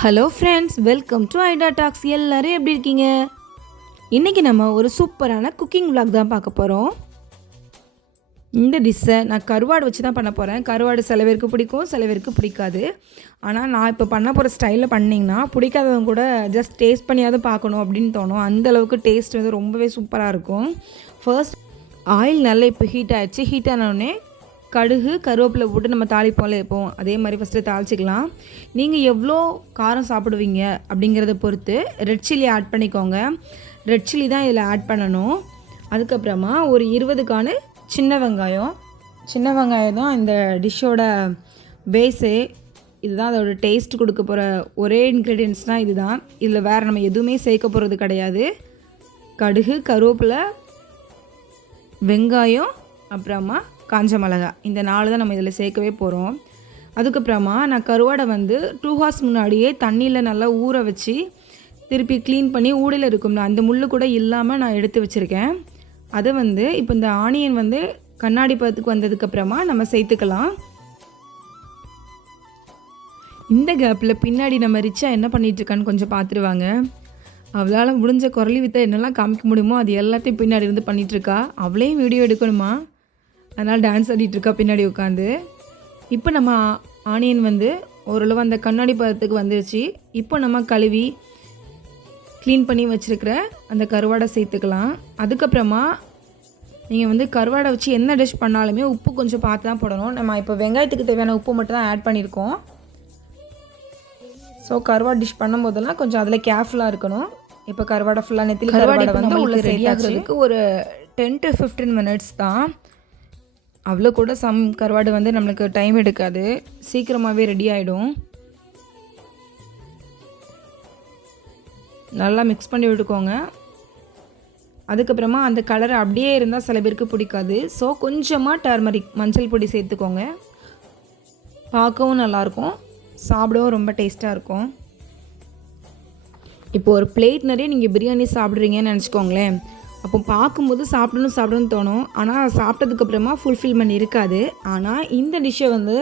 Hello friends, welcome to ஐடா tax. எல்லோரும் எப்படி இருக்கீங்க? இன்றைக்கி நம்ம ஒரு சூப்பரான குக்கிங் விளாக் தான் பார்க்க போகிறோம். இந்த டிஷ்ஷை நான் கருவாடு வச்சு தான் பண்ண போகிறேன். கருவாடு சில பேருக்கு பிடிக்கும், சில பேருக்கு பிடிக்காது. ஆனால் நான் இப்போ பண்ண போகிற ஸ்டைலில் பண்ணிங்கன்னா பிடிக்காதவங்க கூட ஜஸ்ட் டேஸ்ட் பண்ணியாவது பார்க்கணும் அப்படின்னு தோணும். அந்தளவுக்கு டேஸ்ட் வந்து ரொம்பவே சூப்பராக இருக்கும். ஃபர்ஸ்ட் ஆயில் நல்லா இப்போ ஹீட் ஆகிடுச்சு. ஹீட் ஆனோடனே கடுகு கருவேப்பிலை போட்டு நம்ம தாளிப்போம்ல எப்போவும் அதே மாதிரி ஃபஸ்ட்டு தாளிச்சிக்கலாம். நீங்கள் எவ்வளோ காரம் சாப்பிடுவீங்க அப்படிங்கிறத பொறுத்து ரெட் சில்லி ஆட் பண்ணிக்கோங்க. ரெட் சில்லி தான் இதில் ஆட் பண்ணணும். அதுக்கப்புறமா ஒரு 20 சின்ன வெங்காயம். சின்ன வெங்காயம் தான் இந்த டிஷ்ஷோட பேஸே. இதுதான் அதோட டேஸ்ட் கொடுக்க போகிற ஒரே இன்க்ரீடியன்ட்ஸ்னால் இதுதான். இதில் வேறு நம்ம எதுவுமே சேர்க்க போகிறது கிடையாது. கடுகு கருவேப்பிலை வெங்காயம் அப்புறமா காஞ்ச மிளகா, இந்த 4 தான் நம்ம இதில் சேர்க்கவே போகிறோம். அதுக்கப்புறமா நான் கருவாடை வந்து 2 hours முன்னாடியே தண்ணியில் நல்லா ஊற வச்சு திருப்பி க்ளீன் பண்ணி ஊடையில் இருக்கும்ல அந்த முள் கூட இல்லாமல் நான் எடுத்து வச்சுருக்கேன். அதை வந்து இப்போ இந்த ஆனியன் வந்து கண்ணாடி பதத்துக்கு வந்ததுக்கப்புறமா நம்ம சேர்த்துக்கலாம். இந்த கேப்பில் பின்னாடி நம்ம ரிச்சா என்ன பண்ணிகிட்ருக்கான்னு கொஞ்சம் பார்த்துருவாங்க. அவளால் முடிஞ்ச குரலி வித்தை என்னெல்லாம் காமிக்க முடியுமோ அது எல்லாத்தையும் பின்னாடி இருந்து பண்ணிகிட்ருக்கா. அவளையும் வீடியோ எடுக்கணுமா, அதனால் டான்ஸ் ஆடிட்டுருக்கா பின்னாடி உட்காந்து. இப்போ நம்ம ஆனியன் வந்து ஓரளவு அந்த கண்ணாடி பதத்துக்கு வந்துருச்சு. இப்போ நம்ம கழுவி க்ளீன் பண்ணி வச்சுருக்கிற அந்த கருவாடை சேர்த்துக்கலாம். அதுக்கப்புறமா நீங்கள் வந்து கருவாடை வச்சு என்ன டிஷ் பண்ணாலுமே உப்பு கொஞ்சம் பார்த்து தான் போடணும். நம்ம இப்போ வெங்காயத்துக்கு தேவையான உப்பு மட்டும் தான் ஆட் பண்ணியிருக்கோம். ஸோ கருவாடு டிஷ் பண்ணும்போதெல்லாம் கொஞ்சம் அதில் கேர்ஃபுல்லாக இருக்கணும். இப்போ கருவாடை ஃபுல்லாக நெத்திலி கருவாடை வந்து உள்ள ரெடி ஆகிறதுக்கு ஒரு 10 to 15 minutes தான். அவ்வளோ கூட கருவாடு வந்து நம்மளுக்கு டைம் எடுக்காது, சீக்கிரமாகவே ரெடி ஆகிடும். நல்லா மிக்ஸ் பண்ணி விட்டுக்கோங்க. அதுக்கப்புறமா அந்த கலர் அப்படியே இருந்தால் சில பேருக்கு பிடிக்காது. ஸோ கொஞ்சமாக டர்மரிக் மஞ்சள் பொடி சேர்த்துக்கோங்க. பார்க்கவும் நல்லாயிருக்கும், சாப்பிடவும் ரொம்ப டேஸ்ட்டாக இருக்கும். இப்போ ஒரு பிளேட் நிறைய நீங்கள் பிரியாணி சாப்பிட்றீங்கன்னு நினச்சிக்கோங்களேன். அப்போ பார்க்கும்போது சாப்பிடணும்னு தோணும். ஆனால் சாப்பிட்டதுக்கப்புறமா ஃபுல்ஃபில்மெண்ட் இருக்காது. ஆனால் இந்த டிஷ்ஷை வந்து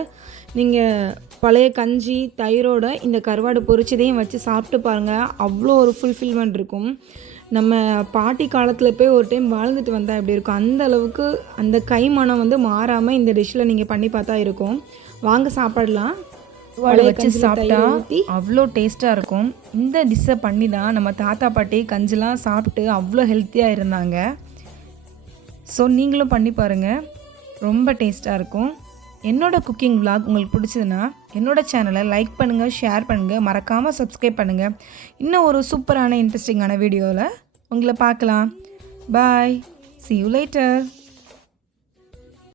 நீங்கள் பழைய கஞ்சி தயிரோட இந்த கருவாடு பொரிச்சதையும் வச்சு சாப்பிட்டு பாருங்கள். அவ்வளோ ஒரு ஃபுல்ஃபில்மெண்ட் இருக்கும். நம்ம பாட்டி காலத்தில் போய் ஒரு டைம் வாழ்ந்துட்டு வந்தால் எப்படி இருக்கும், அந்த அளவுக்கு அந்த கைமணம் வந்து மாறாமல் இந்த டிஷ்ஷில் நீங்கள் பண்ணி பார்த்தா இருக்கும். வாங்க சாப்பிடலாம். வச்சு சாப்பிட்டா அவ்வளோ டேஸ்ட்டாக இருக்கும். இந்த டிஷ்ஷை பண்ணி தான் நம்ம தாத்தா பாட்டி கஞ்சிலாம் சாப்பிட்டு அவ்வளோ ஹெல்த்தியாக இருந்தாங்க. ஸோ நீங்களும் பண்ணி பாருங்கள், ரொம்ப டேஸ்ட்டாக இருக்கும். என்னோடய குக்கிங் விளாக் உங்களுக்கு பிடிச்சதுன்னா என்னோடய சேனலை லைக் பண்ணுங்கள், ஷேர் பண்ணுங்கள், மறக்காமல் சப்ஸ்கிரைப் பண்ணுங்கள். இன்னும் ஒரு சூப்பரான இன்ட்ரெஸ்டிங்கான வீடியோவில் உங்களை பார்க்கலாம். பாய், see you later.